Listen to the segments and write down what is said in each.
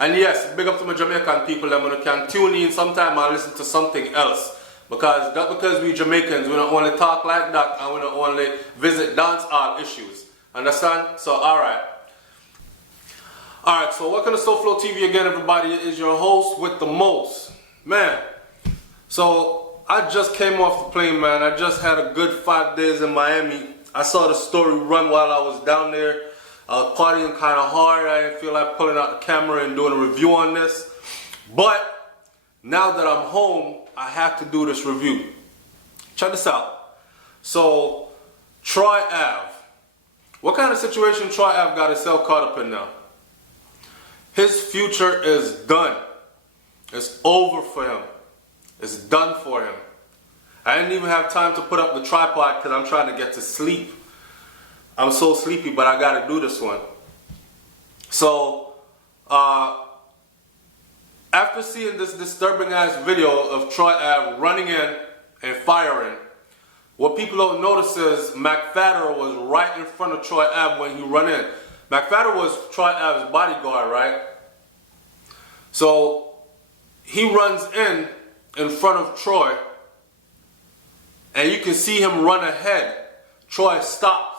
And yes, big up to my Jamaican people that when you can tune in sometime and listen to something else. Because just because we Jamaicans, we don't only talk like that and we don't only visit dancehall issues. Understand? So alright. Alright, so welcome to SouFLoTV again, everybody. It is your host with the most. Man, so I just came off the plane, man. I just had a good 5 days in Miami. I saw the story run while I was down there. I was partying kind of hard. I didn't feel like pulling out the camera and doing a review on this. But now that I'm home, I have to do this review. Check this out. So, Troy Ave. What kind of situation Troy Ave got himself caught up in now? His future is done. It's over for him. It's done for him. I didn't even have time to put up the tripod because I'm trying to get to sleep. I'm so sleepy, but I gotta do this one. So, after seeing this disturbing ass video of Troy Ave running in and firing, what people don't notice is McFadder was right in front of Troy Ave when he run in. McFadder was Troy Ave's bodyguard, right? So he runs in front of Troy, and you can see him run ahead. Troy stops.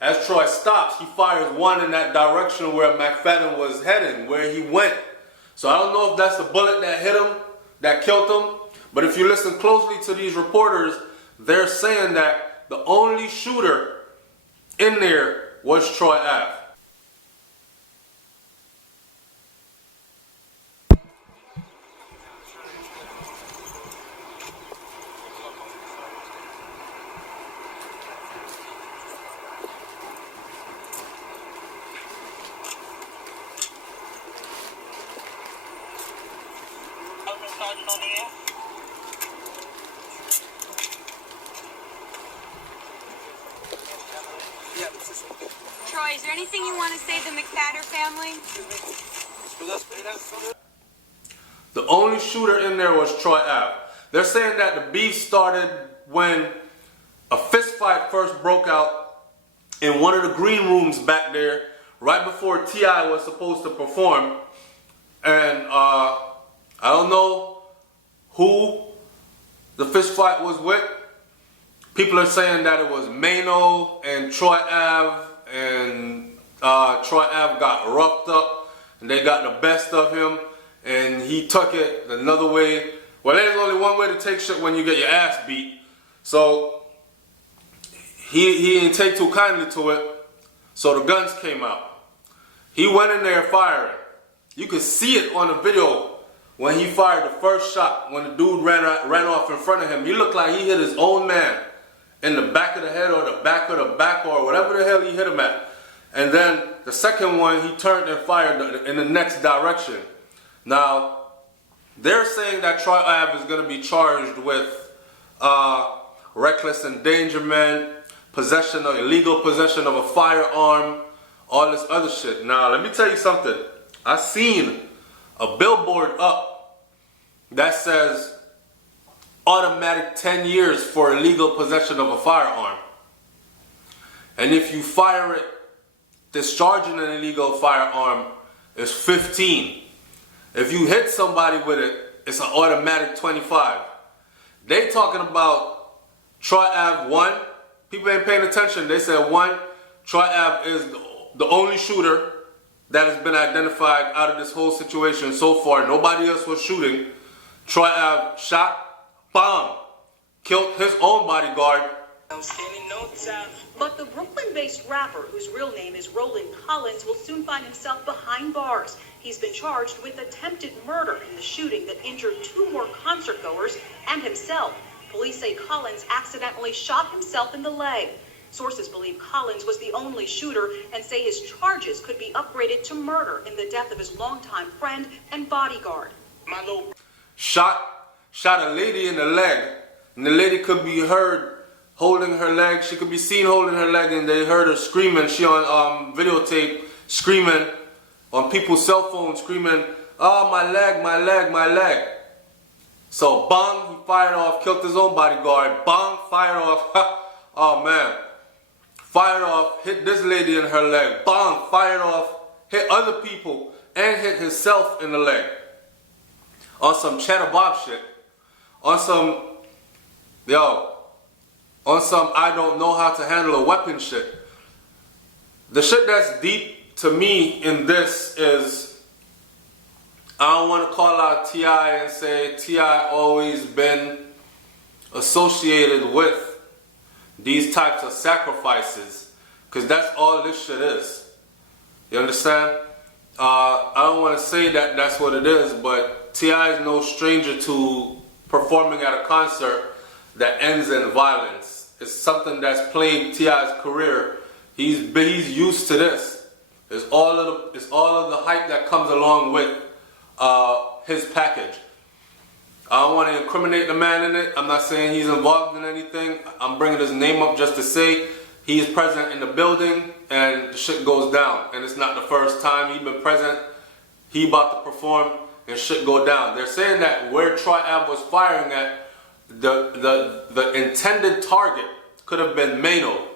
As Troy stops, he fires one in that direction where McFadden was heading, where he went. So I don't know if that's the bullet that hit him, that killed him, but if you listen closely to these reporters, they're saying that the only shooter in there was Troy Ave. Troy, is there anything you want to say to the McFadder family? The only shooter in there was Troy Ave. They're saying that the beef started when a fist fight first broke out in one of the green rooms back there, right before T.I. was supposed to perform. And I don't know who the fist fight was with. People are saying that it was Maino and Troy Ave, and Troy Ave got roughed up, and they got the best of him, and he took it another way. Well, there's only one way to take shit when you get your ass beat. So he didn't take too kindly to it, so the guns came out. He went in there firing. You could see it on the video when he fired the first shot, when the dude ran off in front of him. He looked like he hit his own man in the back of the head or the back of the back or whatever the hell he hit him at. And then the second one, he turned and fired in the next direction. Now, they're saying that Troy Ave is going to be charged with reckless endangerment, illegal possession of a firearm, all this other shit. Now, let me tell you something. I seen a billboard up that says automatic 10 years for illegal possession of a firearm. And if you fire it, discharging an illegal firearm is 15. If you hit somebody with it, it's an automatic 25. They talking about Troy Ave 1. People ain't paying attention. They said 1, Troy Ave is the only shooter that has been identified out of this whole situation so far. Nobody else was shooting. Troy Ave shot, bomb, killed his own bodyguard. But the Brooklyn-based rapper, whose real name is Roland Collins, will soon find himself behind bars. He's been charged with attempted murder in the shooting that injured 2 more concertgoers and himself. Police say Collins accidentally shot himself in the leg. Sources believe Collins was the only shooter and say his charges could be upgraded to murder in the death of his longtime friend and bodyguard. Shot a lady in the leg, and the lady could be heard holding her leg. She could be seen holding her leg, and they heard her screaming. She on videotape screaming on people's cell phones, screaming, "Oh, my leg, my leg, my leg." So bang, he fired off, killed his own bodyguard. Bang, fired off. Oh man. Fired off, hit this lady in her leg. Bang, fired off, hit other people and hit himself in the leg. On some Cheddar Bob shit. On some, on some I don't know how to handle a weapon shit. The shit that's deep to me in this is, I don't want to call out T.I. and say T.I. always been associated with these types of sacrifices, because that's all this shit is. You understand? I don't want to say that that's what it is, but T.I. is no stranger to performing at a concert that ends in violence. It's something that's plagued T.I.'s career. He's used to this. It's all of the hype that comes along with his package. I don't want to incriminate the man in it. I'm not saying he's involved in anything. I'm bringing his name up just to say he's present in the building and the shit goes down. And it's not the first time he's been present. He about to perform and shit go down. They're saying that where Troy Ave was firing at, the intended target could have been Maino.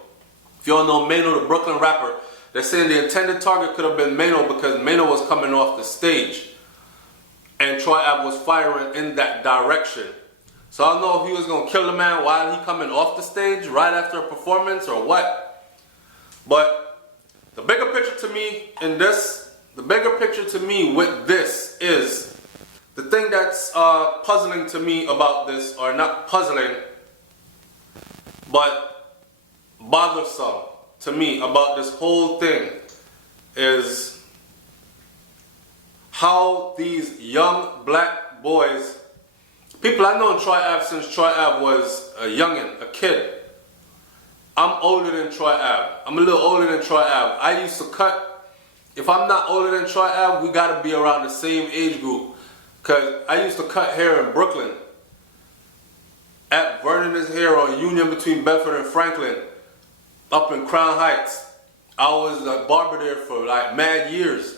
If you all know Maino, the Brooklyn rapper, they're saying the intended target could have been Maino because Maino was coming off the stage. And Troy Ave was firing in that direction. So I don't know if he was going to kill the man while he coming off the stage right after a performance or what. But the bigger picture to me in this, the bigger picture to me with this is, the thing that's puzzling to me about this, or not puzzling, but bothersome to me about this whole thing is how these young black boys, people I know in Troy Ave since Troy Ave was a youngin', a kid. I'm older than Troy Ave. I'm a little older than Troy Ave. I used to cut, if I'm not older than Troy Ave, we gotta be around the same age group. Cause I used to cut hair in Brooklyn. At Vernon's Hair on Union between Bedford and Franklin, up in Crown Heights. I was a barber there for like mad years.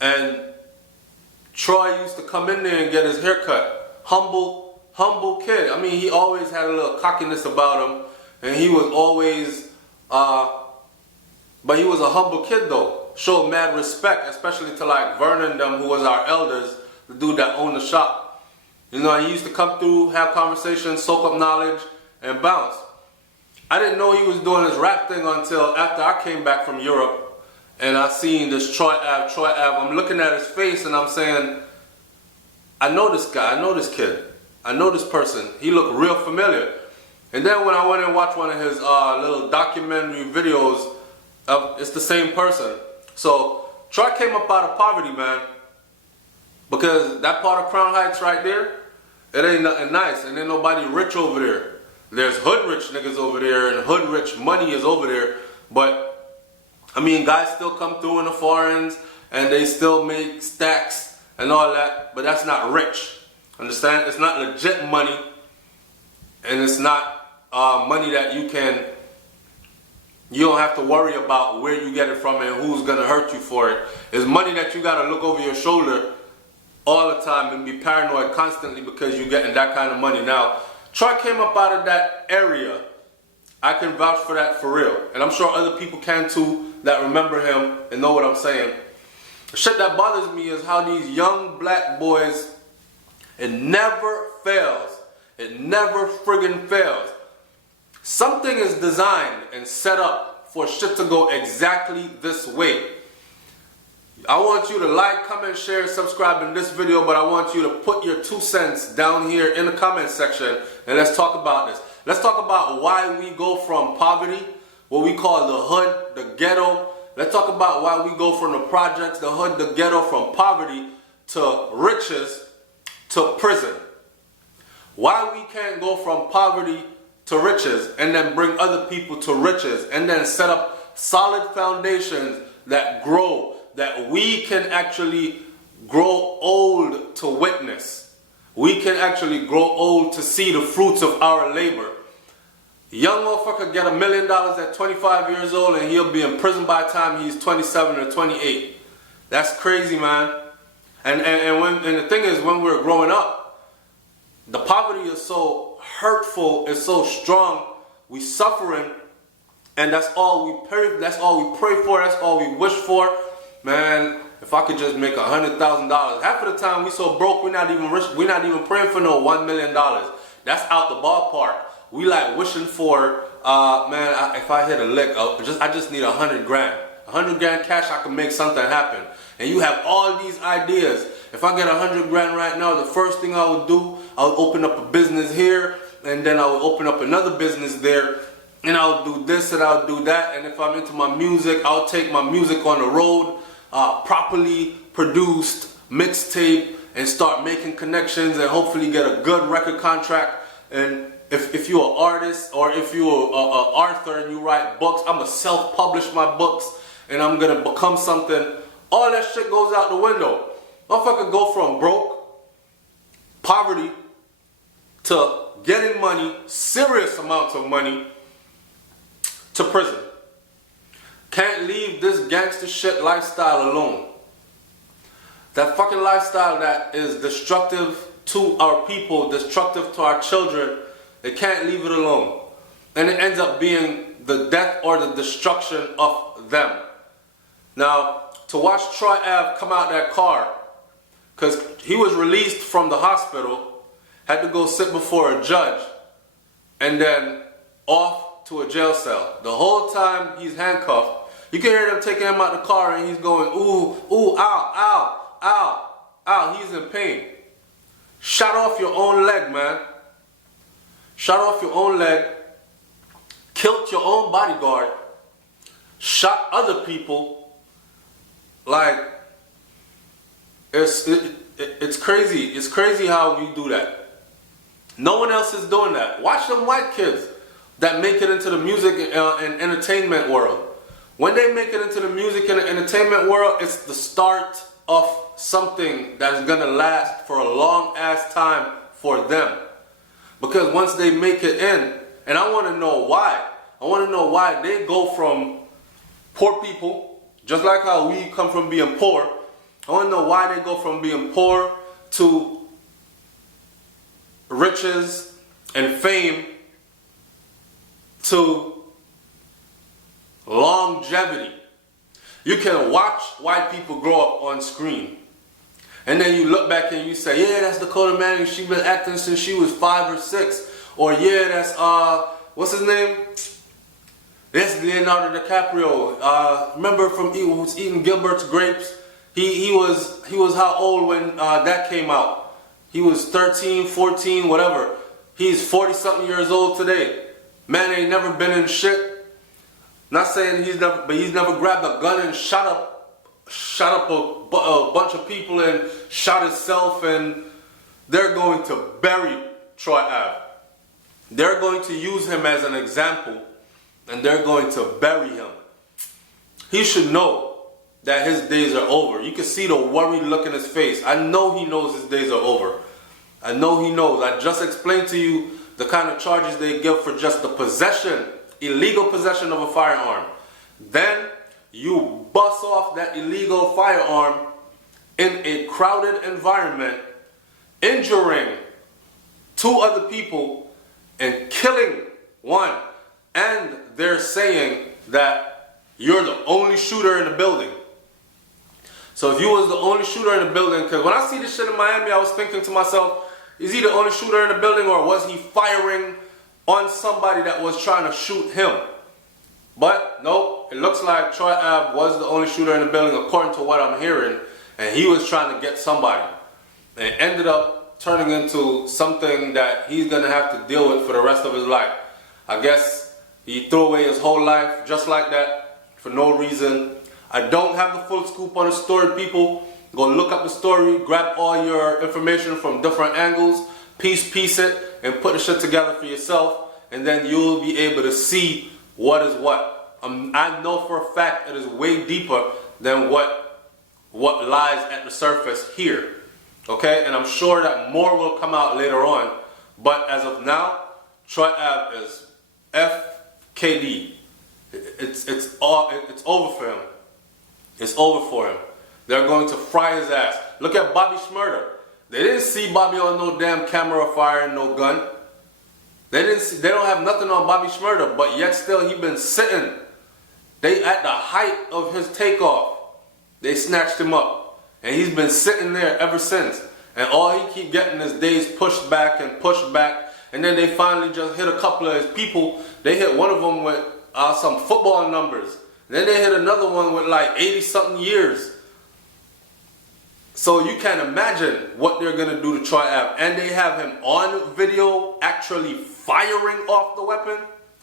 And Troy used to come in there and get his hair cut. Humble kid. I mean, he always had a little cockiness about him. And he was always, but he was a humble kid though. Showed mad respect, especially to like Vernon them, who was our elders, the dude that owned the shop. You know, he used to come through, have conversations, soak up knowledge, and bounce. I didn't know he was doing his rap thing until after I came back from Europe. And I seen this Troy Ave. I'm looking at his face and I'm saying, I know this guy, I know this kid, I know this person. He looked real familiar. And then when I went and watched one of his little documentary videos, it's the same person. So Troy came up out of poverty, man. Because that part of Crown Heights right there, it ain't nothing nice. And ain't nobody rich over there. There's hood rich niggas over there and hood rich money is over there. But I mean, guys still come through in the foreigns and they still make stacks and all that, but that's not rich. Understand? It's not legit money, and it's not money that you don't have to worry about where you get it from and who's gonna hurt you for it. It's money that you gotta look over your shoulder all the time and be paranoid constantly because you're getting that kind of money. Now, Troy came up out of that area. I can vouch for that for real. And I'm sure other people can too that remember him and know what I'm saying. The shit that bothers me is how these young black boys, it never fails. It never friggin' fails. Something is designed and set up for shit to go exactly this way. I want you to like, comment, share, subscribe in this video, but I want you to put your 2 cents down here in the comment section and let's talk about this. Let's talk about why we go from poverty, what we call the hood, the ghetto. Let's talk about why we go from the projects, the hood, the ghetto, from poverty to riches to prison. Why we can't go from poverty to riches and then bring other people to riches and then set up solid foundations that grow, that we can actually grow old to witness. We can actually grow old to see the fruits of our labor. Young motherfucker get $1 million at 25 years old and he'll be in prison by the time he's 27 or 28. That's crazy, man. And the thing is, when we're growing up, the poverty is so hurtful, it's so strong. We suffering, and that's all we pray. That's all we pray for. That's all we wish for, man. if I could just make $100,000. Half of the time we so broke, we're not even praying for no $1 million. That's out the ballpark. We like wishing for, if I hit a lick, I just need 100 grand. 100 grand cash, I can make something happen. And you have all these ideas. If I get 100 grand right now, the first thing I would do, I would open up a business here, and then I would open up another business there, and I would do this and I would do that. And if I'm into my music, I'll take my music on the road, properly produced mixtape, and start making connections and hopefully get a good record contract. And if you're an artist or if you're an author and you write books, I'm gonna self-publish my books and I'm gonna become something. All that shit goes out the window. Motherfucker go from broke, poverty, to getting money, serious amounts of money, to prison. Can't leave this gangster shit lifestyle alone. That fucking lifestyle that is destructive to our people, destructive to our children, they can't leave it alone. And it ends up being the death or the destruction of them. Now, to watch Troy Ave come out that car, because he was released from the hospital, had to go sit before a judge, and then off to a jail cell. The whole time he's handcuffed, you can hear them taking him out the car and he's going, ooh, ooh, ow, ow, ow, ow. He's in pain. Shot off your own leg, man. Shot off your own leg, killed your own bodyguard, shot other people. Like, it's crazy. It's crazy how we do that. No one else is doing that. Watch them white kids that make it into the music and entertainment world. When they make it into the music and the entertainment world, it's the start of something that's gonna last for a long ass time for them. Because once they make it in, and I want to know why. I want to know why they go from poor people, just like how we come from being poor. I want to know why they go from being poor to riches and fame to longevity. You can watch white people grow up on screen. And then you look back and you say, yeah, that's Dakota Manning. She's been acting since she was 5 or 6. Or yeah, that's, what's his name? That's Leonardo DiCaprio. Remember from he was eating Gilbert's grapes? He was how old when that came out? He was 13, 14, whatever. He's 40 something years old today. Man ain't never been in shit. Not saying he's never grabbed a gun and shot up a bunch of people and shot himself, and they're going to bury Troy Ave. They're going to use him as an example, and they're going to bury him. He should know that his days are over. You can see the worried look in his face. I know he knows his days are over. I know he knows. I just explained to you the kind of charges they give for just the possession, illegal possession of a firearm. Then you bust off that illegal firearm in a crowded environment, injuring 2 other people and killing 1. And they're saying that you're the only shooter in the building. So if you was the only shooter in the building, because when I see this shit in Miami, I was thinking to myself, is he the only shooter in the building, or was he firing on somebody that was trying to shoot him? But no, it looks like Troy Ave was the only shooter in the building according to what I'm hearing, and he was trying to get somebody. And it ended up turning into something that he's going to have to deal with for the rest of his life. I guess he threw away his whole life just like that for no reason. I don't have the full scoop on the story, people. Go look up the story, grab all your information from different angles, piece it, and put the shit together for yourself, and then you'll be able to see what is what. I know for a fact it is way deeper than what lies at the surface here. Okay, and I'm sure that more will come out later on. But as of now, Troy Ave is FKD. It's over for him. It's over for him. They're going to fry his ass. Look at Bobby Shmurda. They didn't see Bobby on no damn camera firing no gun. They don't have nothing on Bobby Shmurda, but yet still he been sitting. They at the height of his takeoff. They snatched him up. And he's been sitting there ever since. And all he keep getting is days pushed back and pushed back. And then they finally just hit a couple of his people. They hit one of them with some football numbers. Then they hit another one with like 80-something years. So you can imagine what they're going to do to Troy Ave. And they have him on video actually firing off the weapon.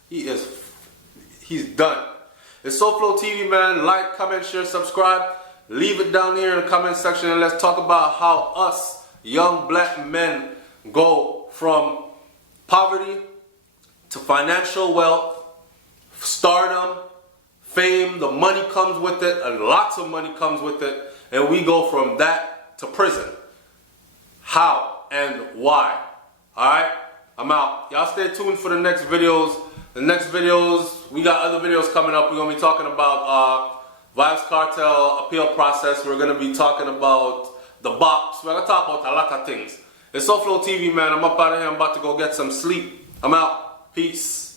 He's done. It's SouFLoTV, man. Like, comment, share, subscribe. Leave it down here in the comment section and let's talk about how us young black men go from poverty to financial wealth, stardom, fame. The money comes with it, and lots of money comes with it. And we go from that to prison. How and why? Alright? I'm out. Y'all stay tuned for the next videos. The next videos, we got other videos coming up. We're going to be talking about Vibes Cartel appeal process. We're going to be talking about the box. We're going to talk about a lot of things. It's SouFLoTV, man. I'm up out of here. I'm about to go get some sleep. I'm out. Peace.